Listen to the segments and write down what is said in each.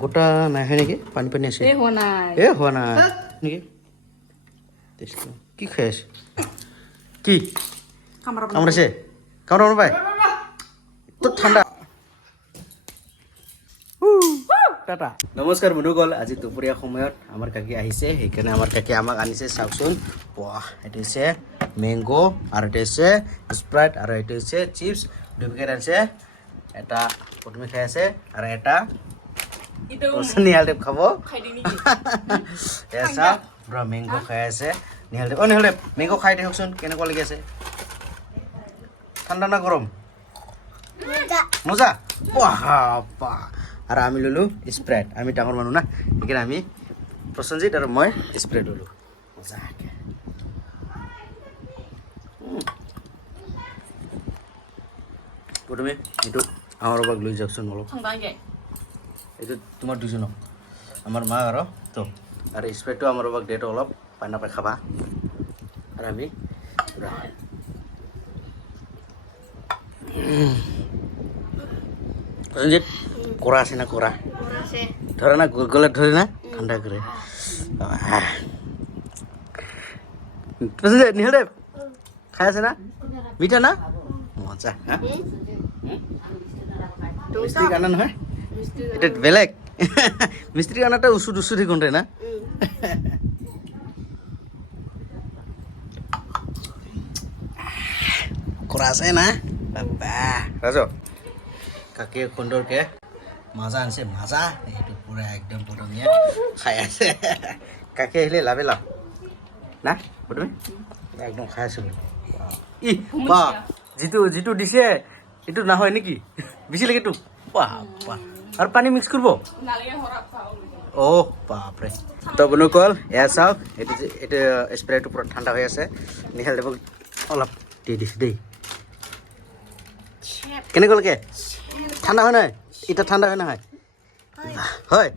গোটা নাই হয় নেকি? পানী পানী আছে? এই হোৱা এ হোৱা নাই। নেকি? কি খাই আছে? কি? কামৰা কামড়াইছে কামড়াব তো ঠাণ্ডা। টাটা। নমস্কাৰ বন্ধুসকল আজি দুপৰীয়া সময়ত আমাৰ কাকি আহিছে সেইকাৰণে আমাৰ কাকি আমাক আনিছে চাওকচোন। ৱাহ এইটো হৈছে মেংগ' আৰু এইটো হৈছে স্প্ৰাইট আৰু এইটো হৈছে চিপছ দুপেকেট আনিছে। এটা প্ৰথমে খাই আছে আৰু এটা নিহাল টেপ খাব। পূৰা মেংগ' খাই আছে নিহাল টেপ অ' নিহাল টেপ খাই দিয়কচোন কেনেকুৱা লাগি আছে? ঠাণ্ডা না গৰম? মজা। বাপা আৰু আমি ল'লোঁ স্প্ৰাইট আমি ডাঙৰ মানুহ না সেইকাৰণে আমি প্ৰসেনজিত আৰু মই স্প্ৰাইট ল'লোঁ। মজাকৈ প্ৰথমে এইটো আমাৰ পৰা লৈ যাওকচোন অলপ ঠাণ্ডাকৈ এইটো তোমাৰ দুজনক। আমাৰ মা আৰু তো। আৰু স্প্ৰাইটটো আমাৰ পৰা ডেটো অলপ পাই নাপাই খাবা। আৰু আমি প্ৰসেনজিত কৰা আছে না কৰা? ধৰে না গলে ধৰে না আহ। প্ৰসেনজিত নিহল খাই আছে না? মিঠা না? মজা হা? মিস্ত্ৰী কানা নহয় এটা বেলেগ মিস্ত্ৰী কানাটা উচুত উচুতি কোনটে না? কৰা আছে না? বাবা। ৰাজ কাকে সুন্দৰকে মাজা আনিছে মাজা। এইটো পুৰা একদম পটমীয়া খাই আছে। কাকে আহিলে লাভে লাভ। না পটমী? একদম খাই আছো ই বা যিটো যিটো দিছে এইটো নহয় নেকি? বেছি লাগে বাহ বাহ আৰু পানী মিক্স খাওঁ অ' বাপৰে তো বন্ধুসকল এয়া চাওক এইটো এইটো স্প্ৰেটো পূৰা ঠাণ্ডা হৈ আছে। নিহাল দেৱক অলপ দি দিছোঁ দেই। কেনেকুৱা লাগে ঠাণ্ডা হয় নহয় এতিয়া ঠাণ্ডা হয় নহয় হয়।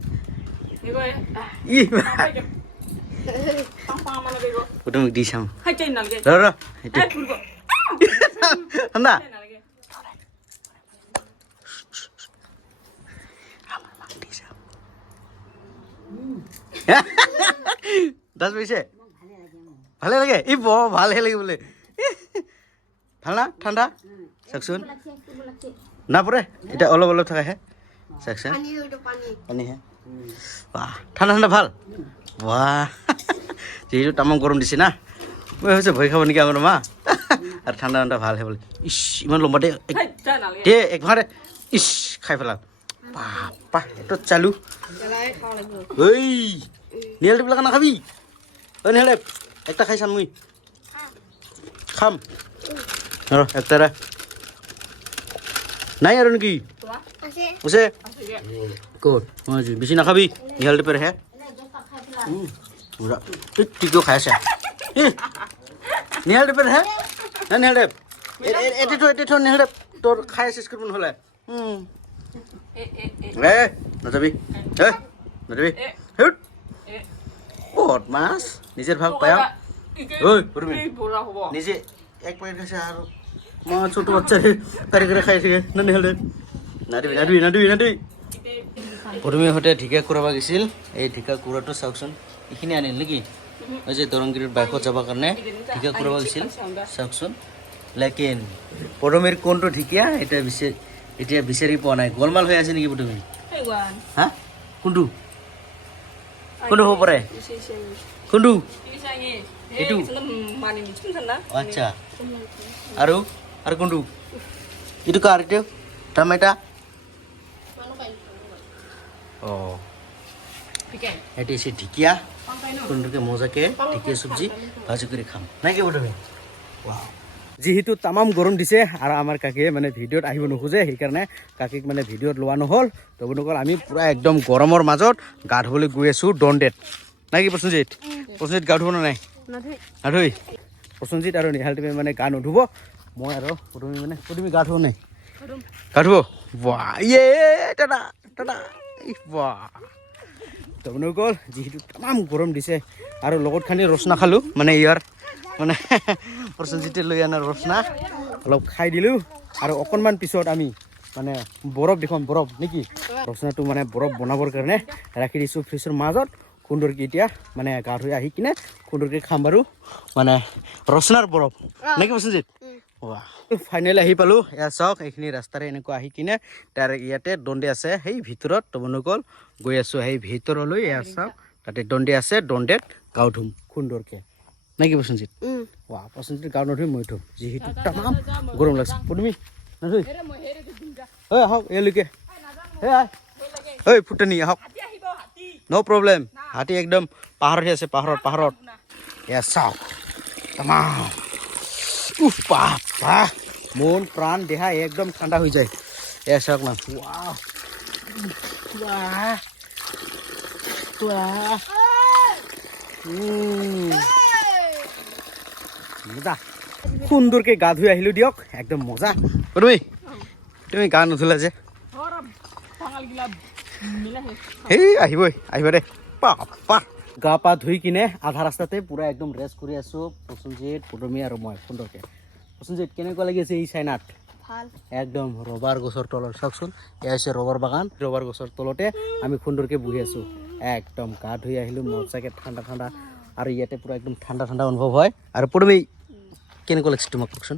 ই তোমাক দি চাওঁ। ৰ ৰ ঠাণ্ডা। দহ পিছে ভালে লাগে? ই বৰ ভালহে লাগে বোলে। ভালো না? ঠাণ্ডা চাওকচোন না পৰে এতিয়া অলপ অলপ থাকাহে চাওকচোন পানীহে বাহ ঠাণ্ডা ঠাণ্ডা ভালো? বাহ। যিহেতু তামাম গৰম দিছে না মই ভাবিছোঁ ভয় খাব নেকি আমাৰ মা? আৰু ঠাণ্ডা ঠাণ্ডা ভালহে বোলে। ইচ ইমান লম্বা দে দে একমাৰে ইচ খাই পেলাল বাপা এইটো চালু। ঐ নিহাল টিপলা নাখাবি ঐ নিহাল একটা খাই চাম মুই খাম একটা ৰে নাই আৰু নেকি আছে ক'ত মই আজি বেছি নাখাবি নিহাল টিপেৰ হে পুৰা টিকিও খাই আছে ই, নিহাল টিপেৰ হে নাই নিহাল টিপ এটি থৈ এটি থৈ নিহাল টিপ তোৰ খাই চেচ কৰিব নহ'লে উম। এ নাযাবি এ নাযাবি হেউট মাছ। নিজের ভাগ পায়া। ওই পড়বি নিজে এক প্লেট খাইছে আর মা ছোট বাচ্চা কারি করে খাই থাকে নানি হলে। নাদিবি নাদিবি নাদিবি নাদিবি প্ৰথমে সৈতে ঢিকা কুৰাব গৈছিল। এই ঢিকা কুৰাটো চাওকচোন। এইখিনি আনিল নেকি? এই যে দৰংগিৰিৰ বাইকত যাবৰ কাৰণে ঢিকা কুৰাব গৈছিল। চাওকচোন। লেকিন পদমীৰ কোনটো ঢিকীয়া? এতিয়া বিচাৰি এতিয়া বিচাৰি পোৱা নাই। গোলমাল হৈ আছে নেকি পদমী? হা? কোনটো? কোনটো হ'ব পাৰে কোনটো এইটো আচ্ছা আৰু আৰু কোনটো এইটো কাৰ এইটো টমেটা অঁ এটি হৈছে ঢেকীয়া কোনটোকে মজাকে ঢেকীয়া চব্জি ভাজি কৰি খাম নাই কি তুমি যিহেতু তামাম গৰম দিছে আৰু আমাৰ কাকিয়ে মানে ভিডিঅ'ত আহিব নোখোজে সেইকাৰণে কাকিক মানে ভিডিঅ'ত লোৱা নহ'ল। তো বন্ধুসকল আমি পূৰা একদম গৰমৰ মাজত গা ধুবলৈ গৈ আছোঁ ডেট নাই কি প্ৰসেনজিত? প্ৰসেনজিত গা ধুব নাই? নাধুই। প্ৰসেনজিত আৰু নিহাল তুমি মানে গা নুধুব। মই আৰু তুমি মানে তুমি গা ধুব নাই? গা ধুব? বাহ ইয়ে দাদা দাদা। বাহ তো বন্ধুসকল যিহেতু তামাম গৰম দিছে আৰু লগত খানি ৰচনা খালোঁ মানে ইয়াৰ মানে প্ৰসেনজিতে লৈ অনা ৰচনা অলপ খাই দিলোঁ আৰু অকণমান পিছত আমি মানে বৰফ দেখোন বৰফ নেকি? ৰচনাটো মানে বৰফ বনাবৰ কাৰণে ৰাখি দিছোঁ ফ্ৰিজৰ মাজত। সুন্দৰকৈ এতিয়া মানে গা ধুই আহি কিনে সুন্দৰকৈ খাম বাৰু। মানে ৰচনাৰ বৰফ। নেকি প্ৰসেনজিৎ ফাইনেলি আহি পালোঁ। এয়া চাওক এইখিনি ৰাস্তাৰে এনেকুৱা আহি কিনে তাৰ ইয়াতে দণ্ডে আছে। সেই ভিতৰত তমনুকল গৈ আছোঁ। সেই ভিতৰলৈ এয়া চাওক তাতে দণ্ডে আছে দণ্ডেত গাও ধুম সুন্দৰকৈ নেকি প্ৰসেনজিৎ ৱা প্ৰসেনজিৎ গাও নধুই মই ধুম যিহেতু তামাম গৰম লাগছে। দিম যা ঐ আহক ইয়ালৈকে হে আহ ঐ ফুটনি আহক। ন' প্ৰব্লেম হাতী একদম পাহাৰতহে আছে পাহাৰত পাহাৰত। এয়া চাওক তামাম। উফ বাপা মন প্ৰাণ দেহা একদম ঠাণ্ডা হৈ যায়। এয়া চাওক না। ৱাহ ৱাহ। মজা। সুন্দৰকৈ গা ধুই আহিলোঁ দিয়ক একদম মজা। তুমি তুমি গা নুধুলা যে। হৰা ভাঙাল গিলা মিলা হে। হেই আহিবই আহিব দে। পাপা গা পা ধুই কিনে আধা ৰাস্তাতে পূৰা একদম ৰেষ্ট কৰি আছোঁ। প্ৰসেনজিৎ পুদমি আৰু মই সুন্দৰকৈ। প্ৰসেনজিৎ কেনেকুৱা লাগি আছে এই চাইনাত? ভালো। একদম ৰবাৰ গছৰ তলত চাওকচোন এয়া হৈছে ৰবাৰ বাগান। ৰবাৰ গছৰ তলতে আমি সুন্দৰকৈ বহি আছোঁ। একদম গা ধুই আহিলোঁ মজাকৈ ঠাণ্ডা ঠাণ্ডা আৰু ইয়াতে পূৰা একদম ঠাণ্ডা ঠাণ্ডা অনুভৱ হয়। আৰু পুদমি কেনেকুৱা লাগিছে তোমাক কওকচোন?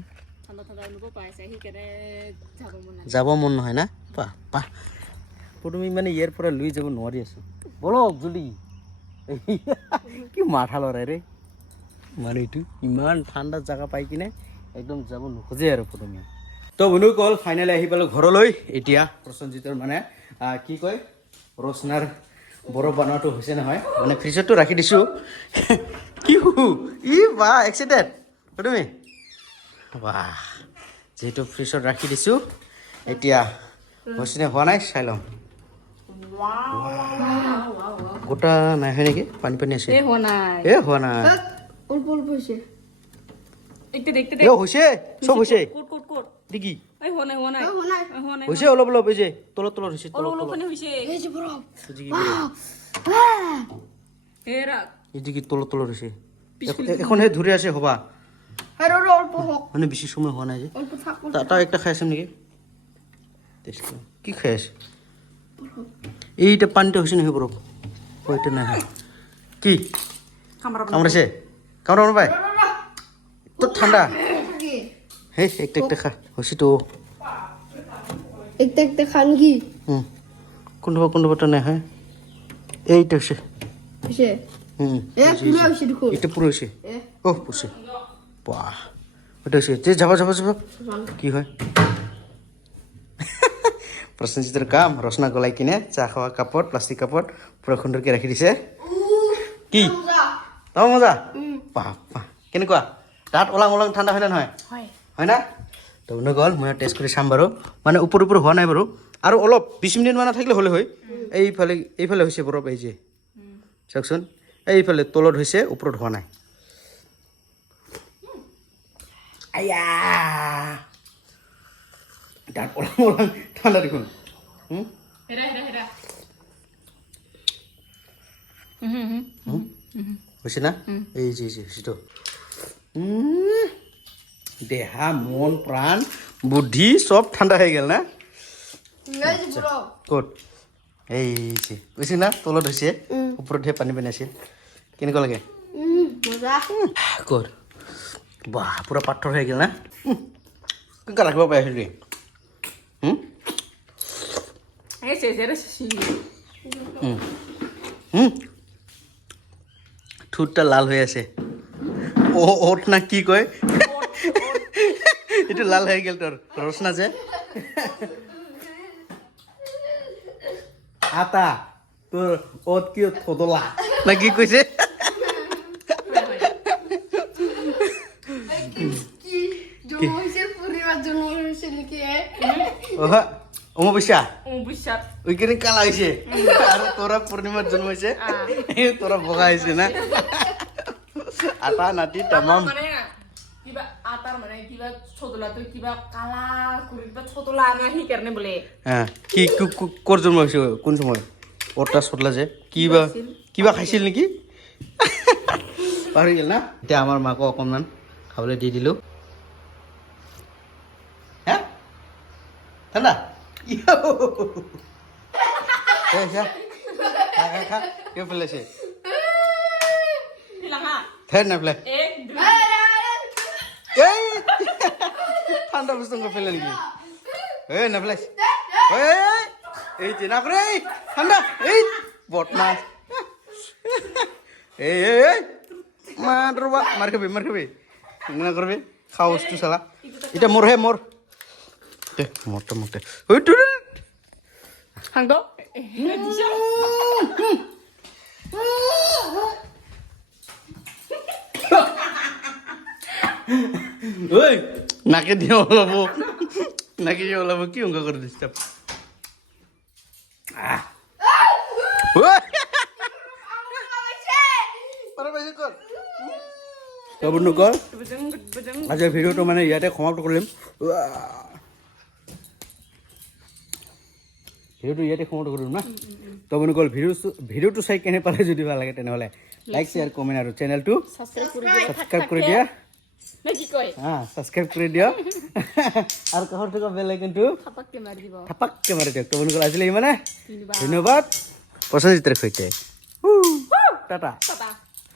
যাব মন নহয় না? পা পা। তুমি মানে ইয়াৰ পৰা লৈ যাব নোৱাৰি আছো। বলক জলদি কি মাথা লৰাই ৰে? মানে এইটো ইমান ঠাণ্ডা জেগা পাই কিনে একদম যাব নোখোজে আৰু প্ৰথমে। তো বন্ধুসকল ফাইনেলি আহি পালোঁ ঘৰলৈ। এতিয়া প্ৰসেনজিতৰ মানে কি কয়, ৰচনাৰ বৰফ বনোৱাটো হৈছে নহয়। মানে ফ্ৰিজতটো ৰাখি দিছোঁ। কি ই বা এক্সিডেণ্ট তুমি বাহ যিহেতু ফ্ৰিজত ৰাখি দিছোঁ এতিয়া হৈছেনে হোৱা নাই চাই ল'ম। গোটা নাই হয় নেকি? পানী পানী আছে। এ হোৱা নাই। অল্প অল্প হৈছে? চব হৈছে। কোট কোট কোট। নেকি হৈছে অলপ অলপ হৈছে। তলত তলত হৈছে তলত তলত। হৈছে। হৈছে বৰফ। হৈছে কি বোলে? হেৰা এইটো কি তলত তলত হৈছে। এখ- এখন সেই ধৰি আছে হ'বা। অল্প মানে বেছি সময় হোৱা নাই যে? অল্প থাক তা একটা খাই আছিম নেকি কি খাই আছে এইটা পানীটা হৈছে নেকি বৰফ অ' এইটা নাই। কি? কামৰা কামড়াইছে কামড়াব নাপায় তো থাকি হেই একটা একটা খা। হৈছে তো। একটা একটা খান কি? হুম। কোনোবা কোনোবাটা নাই হয়? এইটা হৈছে হুম। এটা পুরো হয়েছে ও পুষে বাহ। ওটা যে যাবা যাবা যাবা। কি হয়? প্ৰসেনজিতৰ কাম ৰচনা গলাই কিনে চাহ খোৱা কাপত প্লাষ্টিক কাপত পূৰা সুন্দৰকৈ ৰাখি দিছে। কি? তাও মজা? বাহ বাহ। কেনেকুৱা? তাত ওলাং ওলাং ঠাণ্ডা হয় নে নহয়? হয়। হয় না তো বন্ধু গ'ল মই টেষ্ট কৰি চাম বাৰু। মানে ওপৰ ওপৰ হোৱা নাই বাৰু। আৰু অলপ বিছ মিনিটমান থাকিলে হ'লে হয়। এইফালে এইফালে হৈছে বৰফ এই যে। চাওকচোন। এইফালে তলত হৈছে ওপৰত হোৱা নাই। আয়া। তাত ওলাং ওলাং ঠাণ্ডা দেখোন। হুম? হৈছে না? এই যে হৈছেতো দেহা মন প্ৰাণ বুদ্ধি চব ঠাণ্ডা হৈ গ'ল না? হৈছে ক'ত এই যে বুজিছে না? তলত হৈছে ওপৰতহে পানী পানী আছে। কেনেকুৱা লাগে? ক'ত বাহ পূৰা পাথৰ হৈ গ'ল না? কেনেকুৱা ৰাখিব পাৰিছোঁ দেই হুম? ঠোঁটটা লাল হৈ আছে। অ অত না কি কয়? এইটো লাল হৈ গ'ল তোৰ ৰচনা যে। আটা তোৰ অত কি থদলা। না কি কৈছে কি জন্ম হৈছে ফুৰিবাৰ জন্ম হৈছে নেকি এ অহ অমাবস্যা বিশ্বাস ওইখানে কালা হয়েছে আর তোরা পূর্ণিমার জন্ম হয়েছে তোরা বগা হয়েছে না আটা নাটি তামাম কিবা আটাৰ মানে কিবা কিবা কালা কিবা বোলে হ্যাঁ কি জন্ম হৈছে কোন সময় অটা চটলা যে কিবা কিবা খাইছিল নেকি পাহৰি গ'ল না এতিয়া আমাৰ মাকো অকণমান খাবলৈ দি দিলোঁ হে ঠাণ্ডা Eh, siya. Kha, kha, kha. Kaya pala siya. Bilang ha. Third na pala. এক দুই। এই! ঠান্ডা বুঝতে ফেলে নাকি? এই না ফেলাইস এই! এই যে না করে এই! ঠান্ডা এই! বটমাস এই এই মার মার খাবি মার খাবি। না করবি? খাও বস্তু সালা এটা মোর হে মোর। দে মোরটা মোরটা ওই নাকে দিয়ে ওলাবো। নাকে দিয়ে ওলাবো কি অঙ্ক করে বুজং বুজং আজিৰ ভিডিঅ'টো মানে ইয়াতে সমাপ্ত কৰিম ভিডিঅ'টো ইয়াতে সমাপ্ত কৰিম না? তবুনো কল ভিডিঅ' ভিডিঅ'টো চাই কেনে পালে যদি ভালো লাগে তেনেহ'লে লাইক শ্বেয়াৰ কমেণ্ট আৰু চেনেলটো ছাবস্ক্ৰাইব কৰি দিয়া। হা ছাবস্ক্ৰাইব কৰি দিয়ক। আৰু কাষত থকা বেল আইকনটো থাপাককে মাৰি দিয়ক। তবুনো কল আজিলৈ ইমানে। ধন্যবাদ। ধন্যবাদ। প্ৰসেনজিতৰ সৈতে। টাটা।